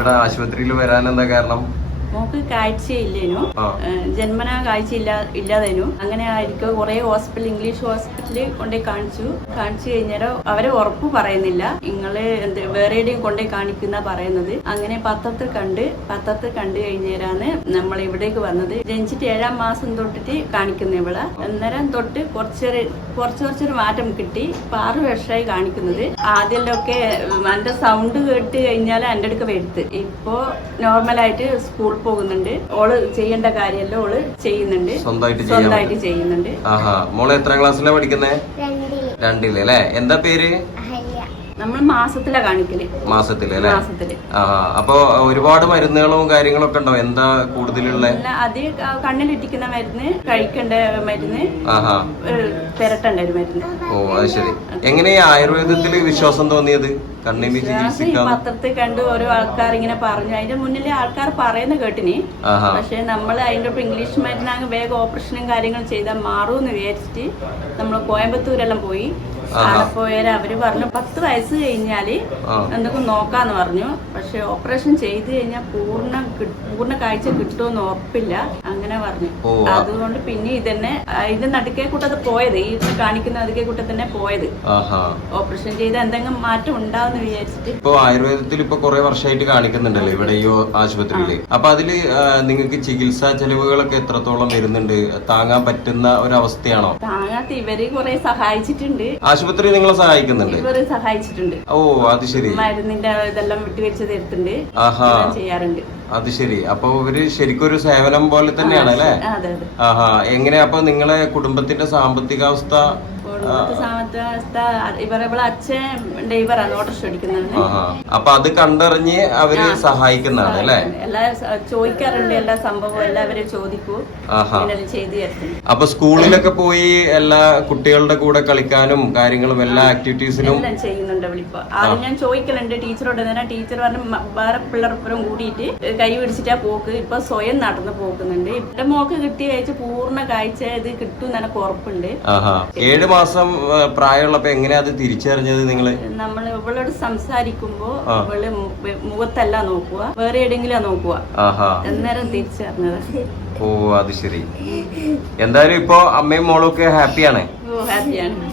ഇവിടെ ആശുപത്രിയിൽ വരാൻ എന്താ കാരണം? മോക്ക് കാഴ്ചയില്ലേനു, ജന്മനാ കാഴ്ച ഇല്ലാതേനു. അങ്ങനെ ആയിരിക്കും കുറെ ഹോസ്പിറ്റൽ, ഇംഗ്ലീഷ് ഹോസ്പിറ്റലിൽ കൊണ്ടുപോയി കാണിച്ചു കഴിഞ്ഞാലോ അവരെ ഉറപ്പ് പറയുന്നില്ല, നിങ്ങള് വേറെ എവിടെയും കൊണ്ടുപോയി കാണിക്കുന്ന പറയുന്നത്. അങ്ങനെ പത്രത്തിൽ കണ്ടു കഴിഞ്ഞാലാണ് നമ്മൾ ഇവിടേക്ക് വന്നത്. ജനിച്ചിട്ട് 7-ാം മാസം തൊട്ടിട്ട് കാണിക്കുന്ന ഇവിടെ. അന്നേരം തൊട്ട് കുറച്ചൊരു മാറ്റം കിട്ടി. ഇപ്പൊ 6 വർഷമായി കാണിക്കുന്നത്. ആദ്യമൊക്കെ എന്റെ സൗണ്ട് കേട്ട് കഴിഞ്ഞാൽ എന്റെ അടുക്ക വരുത്ത്. ഇപ്പൊ നോർമലായിട്ട് സ്കൂൾ പോകുന്നുണ്ട്. ഓള് ചെയ്യേണ്ട കാര്യമല്ലോ ഓള് ചെയ്യുന്നുണ്ട്, സ്വന്തമായിട്ട് ചെയ്യുന്നുണ്ട്. മോള് എത്രാം ക്ലാസ്സിലാണ് പഠിക്കുന്നേ? 2-ല് അല്ലേ? എന്താ പേര്? നമ്മൾ മാസത്തിലാ കാണിക്കല്. മാസത്തില്. അപ്പൊ ഒരുപാട് മരുന്നുകളും കാര്യങ്ങളൊക്കെ ഉണ്ടോ? എന്താ കൂടുതലുള്ള? അത് കണ്ണിലിട്ടിക്കുന്ന മരുന്ന്, കഴിക്കേണ്ട മരുന്ന്, പെരട്ടേണ്ട ഒരു മരുന്ന്. ഓ അത് ശരി. എങ്ങനെയാ ആയുർവേദത്തില് വിശ്വാസം തോന്നിയത്? കണ്ണിന് ചികിത്സിക്കാൻ പത്രത്തിൽ കണ്ട് ഓരോ ആൾക്കാർ ഇങ്ങനെ പറഞ്ഞു. അതിന്റെ മുന്നിലെ ആൾക്കാർ പറയുന്ന കേട്ടിനി. പക്ഷെ നമ്മൾ അതിന്റെ ഇംഗ്ലീഷ് മരുന്നാണ് വേഗം ഓപ്പറേഷനും കാര്യങ്ങളും ചെയ്താൽ മാറൂന്ന് വിചാരിച്ചിട്ട് നമ്മൾ കോയമ്പത്തൂരെല്ലാം പോയി. അവിടെ പോയാൽ അവര് പറഞ്ഞു 10 വയസ്സ് കഴിഞ്ഞാല് എന്തൊക്കെ നോക്കാന്ന് പറഞ്ഞു. പക്ഷെ ഓപ്പറേഷൻ ചെയ്ത് കഴിഞ്ഞാൽ പൂർണ്ണ കാഴ്ച കിട്ടുമെന്ന് ഉറപ്പില്ല, അങ്ങനെ പറഞ്ഞു. അതുകൊണ്ട് പിന്നെ ഇതിന്റെ നടുക്കേ കൂട്ടത് പോയത്, ഈ കാണിക്കുന്ന നടുക്കേ കൂട്ട തന്നെ പോയത്. ഓപ്പറേഷൻ ചെയ്ത് എന്തെങ്കിലും മാറ്റം ഉണ്ടാവുന്ന വിചാരിച്ചിട്ട്. ഇപ്പൊ ആയുർവേദത്തിൽ ഇപ്പൊ കുറെ വർഷമായിട്ട് കാണിക്കുന്നുണ്ടല്ലോ ഇവിടെ ഈ ആശുപത്രിയില്. അപ്പൊ അതില് നിങ്ങൾക്ക് ചികിത്സാ ചെലവുകളൊക്കെ എത്രത്തോളം വരുന്നുണ്ട്? താങ്ങാൻ പറ്റുന്ന ഒരവസ്ഥയാണോ? താങ്ങാത്ത ഇവര് കുറെ സഹായിച്ചിട്ടുണ്ട്. ആശുപത്രി നിങ്ങളെ സഹായിക്കുന്നുണ്ട്? ഇവര് സഹായിച്ചിട്ടുണ്ട്. ഓ അത് ശരി. മരുന്നിന്റെ ഇതെല്ലാം വിട്ടുവെച്ച് തരുന്നുണ്ട്, ചെയ്യാറുണ്ട്. അത് ശരി. അപ്പൊ ഇവര് ശരിക്കും ഒരു സേവനം പോലെ തന്നെയാണ് അല്ലേ? എങ്ങനെയാ അപ്പൊ നിങ്ങളെ കുടുംബത്തിന്റെ സാമ്പത്തികാവസ്ഥ? അപ്പൊ അത് കണ്ടറിഞ്ഞ് അവര് സഹായിക്കുന്നതാണ് അല്ലേ? ചോദിക്കാറുണ്ട് എല്ലാ സംഭവവും, എല്ലാവരും ചോദിക്കൂ, ചെയ്തു തരുന്നു. അപ്പൊ സ്കൂളിലൊക്കെ പോയി എല്ലാ കുട്ടികളുടെ കൂടെ കളിക്കാനും കാര്യങ്ങളും എല്ലാ ആക്ടിവിറ്റീസിനും ചെയ്യുന്നുണ്ട്. വിളിപ്പോ ആദ്യം ഞാൻ ചോദിക്കലുണ്ട് ടീച്ചറോട്. ടീച്ചർ പറഞ്ഞ വേറെ പിള്ളേർപ്പുറം കൂടിയിട്ട് കൈ പിടിച്ചിട്ടാ പോക്ക്. ഇപ്പൊ സ്വയം നടന്നു പോകുന്നുണ്ട്. എന്റെ മോക്ക് കിട്ടിയ ആഴ്ച പൂർണ്ണ കാഴ്ച ഇത് കിട്ടും എനിക്ക് ഉറപ്പുണ്ട്. 7 മാസം പ്രായമുള്ളപ്പോ എങ്ങനെയാ അത് തിരിച്ചറിഞ്ഞത് നിങ്ങള്? നമ്മൾ ഇവളോട് സംസാരിക്കുമ്പോ ഇവള് മുഖത്തല്ല നോക്കുക, വേറെ എവിടെയെങ്കിലും നോക്കുക. അന്നേരം തിരിച്ചറിഞ്ഞത്. ഓ അത് ശരി. എന്തായാലും ഇപ്പൊ അമ്മയും മോളും ഒക്കെ ഹാപ്പിയാണ്? ഹാപ്പിയാണ്.